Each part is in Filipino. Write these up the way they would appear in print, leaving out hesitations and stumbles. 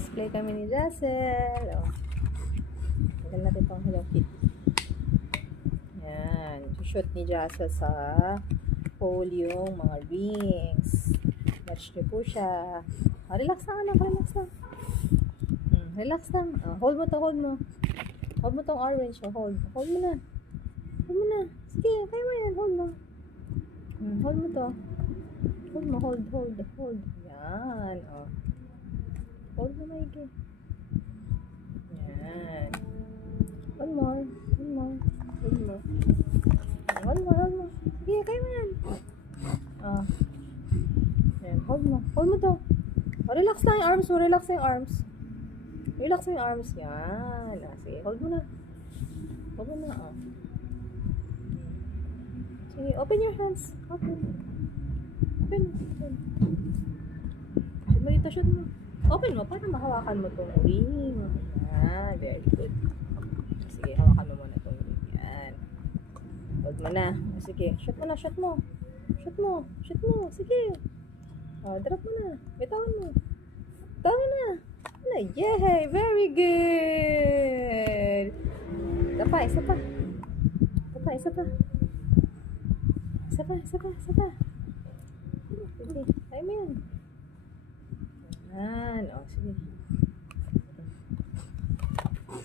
Display kami ni Jassel. Oh. Tagal natin itong Hello Kitty. Yan. Shoot ni Jassel sa hole yung mga rings. Watch niyo po siya. Oh, relax lang anak, relax lang. Relax lang. Oh, hold mo to, hold mo. Hold mo tong orange. Oh, hold. Hold mo na. Hold mo na. Sige, kaya mo yan. Hold mo. Hold mo to. Hold mo, hold. Yan. Oh. Hold mo, Mikey. Yan. One more. Hold mo. Sige, kaya mo yan. Oh. Yan, hold mo. Hold mo to. Oh, relax lang yung arms mo. Relax mo yung arms. Yan. Ah, sige, hold mo na. Oh. Sige, open your hands. Open. Shoot mo. Open mo para mahawakan mo tong ring. Yan, very good. Sige, hawakan mo muna tong ring. Yan. Hold mo na. Sige, shoot mo. Sige. Oh, drop mo na. Bitawan mo. Yay! Very good! Isa pa. Sige, tayo mo yan. Yan. O, sige.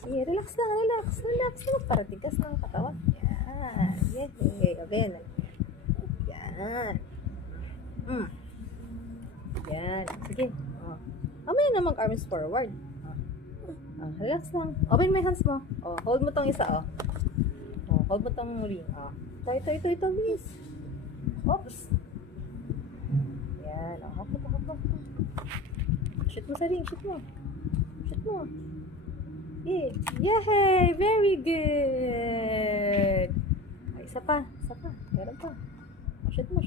Sige, relax lang. Paratigas ng katawan. Yan. Yay! Okay na. Yan. Yan. Sige. O. Mamaya na mag-arms forward. Relax lang. Open mo yung hands mo. Hold mo tong isa, hold mo tong ring, Ito, please. Oops. Yan, hop. Shoot mo sa ring, shoot mo. Yay! Very good! Isa pa. Meron pa. Shoot mo.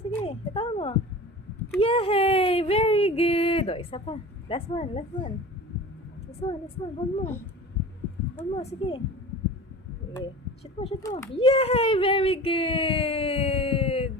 Sige, bitawan mo. Yay! Very good! Isa pa. Last one. Hold mo. Sige. Shoot mo. Yay! Very good!